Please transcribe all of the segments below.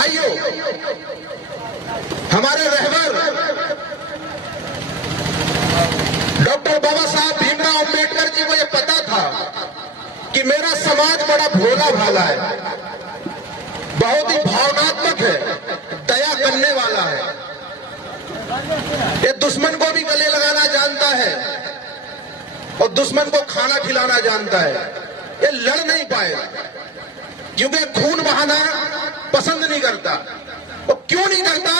भाइयों, हमारे रहबर डॉक्टर बाबा साहब भीमराव अंबेडकर जी को यह पता था कि मेरा समाज बड़ा भोला भाला है, बहुत ही भावनात्मक है, दया करने वाला है, ये दुश्मन को भी गले लगाना जानता है और दुश्मन को खाना खिलाना जानता है। ये लड़ नहीं पाएगा क्योंकि खून बहाना पसंद नहीं करता। और क्यों नहीं करता,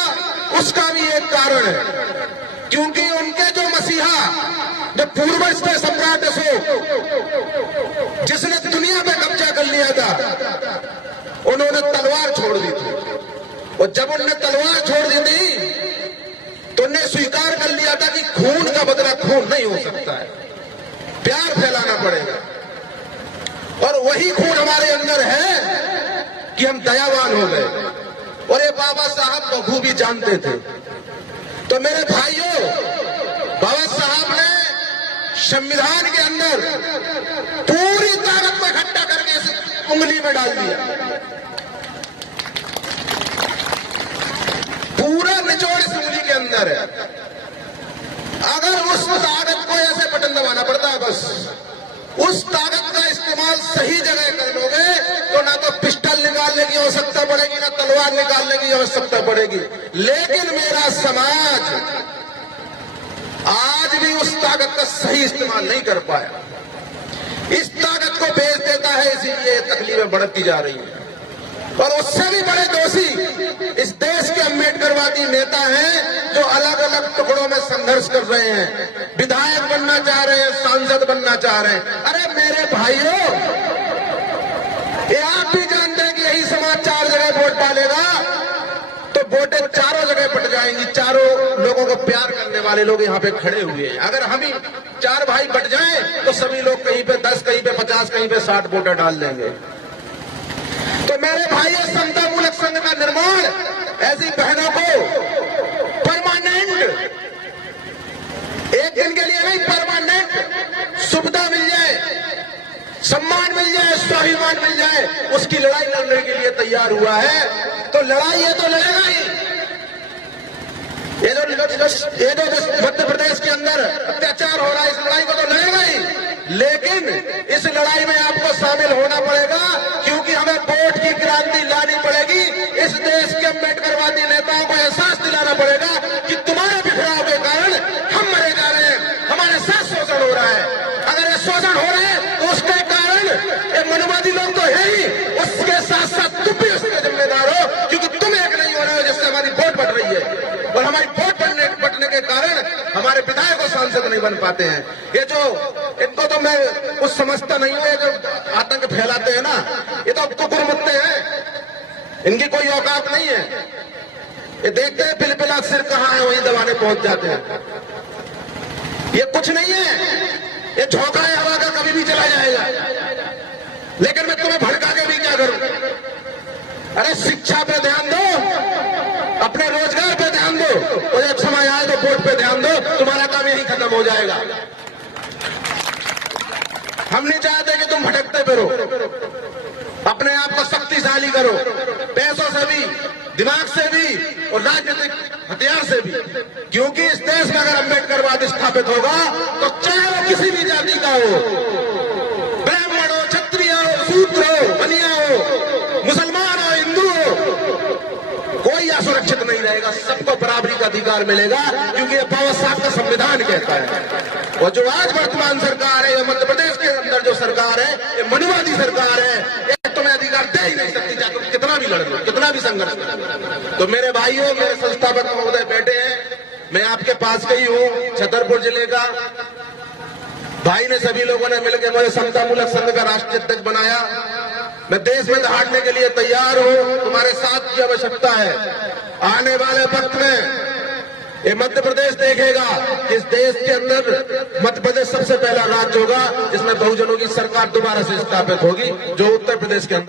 उसका भी एक कारण है, क्योंकि उनके जो मसीहा, जो पूर्वज थे सम्राट अशोक, जिसने दुनिया पे कब्जा कर लिया था, उन्होंने तलवार छोड़ दी थी। और जब उन्होंने तलवार छोड़ दी थी तो उन्हें स्वीकार कर लिया था कि खून का बदला खून नहीं हो सकता है, प्यार फैलाना पड़ेगा। और वही खून हमारे अंदर है कि हम दयावान हो गए, और ये बाबा साहब बखूबी जानते थे। तो मेरे भाइयों, बाबा साहब ने संविधान के अंदर पूरी ताकत को इकट्ठा करके इस उंगली में डाल दिया, पूरा निचोड़ इस उंगली के अंदर है। अगर उस ताकत को ऐसे बटन दबाना पड़ता है, बस उस ताकत का इस्तेमाल सही जगह कर लोगे तो ना तो पिस्टल निकालने की आवश्यकता पड़ेगी, ना तलवार निकालने की आवश्यकता पड़ेगी। लेकिन मेरा समाज आज भी उस ताकत का सही इस्तेमाल नहीं कर पाया, इस ताकत को बेच देता है, इसीलिए तकलीफें बढ़ती जा रही है। और उससे भी बड़े दोषी इस देश के अम्बेडकरवादी नेता हैं जो अलग अलग टुकड़ों में संघर्ष कर रहे हैं, विधायक बनना चाह रहे हैं, सांसद बनना चाह रहे हैं। अरे मेरे भाइयों, ये आप भी जानते हैं कि यही समाज 4 जगह वोट डालेगा तो वोटें चारों जगह बट जाएंगी। चारों लोगों को प्यार करने वाले लोग यहाँ पे खड़े हुए हैं। अगर हम ही 4 भाई बट जाएं तो सभी लोग कहीं पे 10, कहीं पे 50, कहीं पे 60 वोटर डाल देंगे। तो मेरे भाई, समतामूलक संघ का निर्माण ऐसी बहनों को परमानेंट, एक दिन के लिए नहीं, परमानेंट सुविधा मिल जाए, सम्मान मिल जाए, स्वाभिमान मिल जाए, उसकी लड़ाई लड़ने के लिए तैयार हुआ है। तो लड़ाई ये तो लड़ेगा ही। ये जो मध्य प्रदेश के अंदर अत्याचार हो रहा है, इस लड़ाई को तो लड़ेगा ही, लेकिन इस लड़ाई में आपको शामिल होना पड़ेगा, क्योंकि हमें वोट की क्रांति लानी पड़ेगी। इस देश के अम्बेडकरवादी नेताओं को एहसास दिलाना पड़ेगा कि तुम्हारे बिखराव के कारण हम मरे जा रहे हैं, हमारे साथ शोषण हो रहा है। अगर ये शोषण हो रहे हैं तो उसके कारण ये मनवादी लोग तो है ही, उसके साथ साथ तुम भी उसके जिम्मेदार हो, क्योंकि तुम एक नहीं हो रहे हो जिससे हमारी वोट बढ़ रही है। और हमारी वोट बढ़ने के कारण हमारे विधायक और सांसद नहीं बन पाते हैं। ये जो इनको तो मैं कुछ समझता नहीं हूं, ये जो आतंक फैलाते हैं ना, ये तो कुकुर मुत्ते हैं, इनकी कोई औकात नहीं है। ये देखते हैं पिलपिला सिर कहां है, वहीं दबाने पहुंच जाते हैं। ये कुछ नहीं है, ये झोंका है हवा का, कभी भी चला जाएगा। लेकिन मैं तुम्हें भड़का के भी क्या करूं? अरे शिक्षा पे ध्यान दो, अपने रोजगार पे ध्यान दो, और जब समय आए तो वोट पे ध्यान दो, तुम्हारा काम यही खत्म हो जाएगा। हम नहीं चाहते कि तुम भटकते फिरो, अपने आप को शक्तिशाली करो, पैसों से भी, दिमाग से भी और राजनीतिक हथियार से भी। क्योंकि इस देश में अगर अम्बेडकरवाद स्थापित होगा तो चाहे वो किसी भी जाति का हो, ब्राह्मण हो, क्षत्रिय हो, शूद्र हो, बनिया हो, मुसलमान हो, हिंदू हो, कोई असुरक्षित नहीं रहेगा, सबको बराबरी का अधिकार मिलेगा, क्योंकि ये बाबा साहब का संविधान कहता है। और जो आज वर्तमान सरकार है, ये मध्य प्रदेश के अंदर जो सरकार है, ये मनुवादी सरकार है, ये तुम्हें अधिकार दे ही नहीं सकती, चाहे तुम कितना भी लड़ लो, कितना भी संघर्ष करो। तो मेरे भाइयों, मेरे संस्थापक महोदय बैठे हैं, मैं आपके पास का ही हूँ, छतरपुर जिले का। भाई ने, सभी लोगों ने मिलकर मुझे समतामूलक संघ का राष्ट्रीय अध्यक्ष बनाया। मैं देश में दहाड़ने के लिए तैयार हूं, तुम्हारे साथ की आवश्यकता है। आने वाले वक्त में ये मध्य प्रदेश देखेगा कि इस देश के अंदर मध्य प्रदेश सबसे पहला राज्य होगा जिसमें बहुजनों की सरकार दोबारा से स्थापित होगी, जो उत्तर प्रदेश के अंदर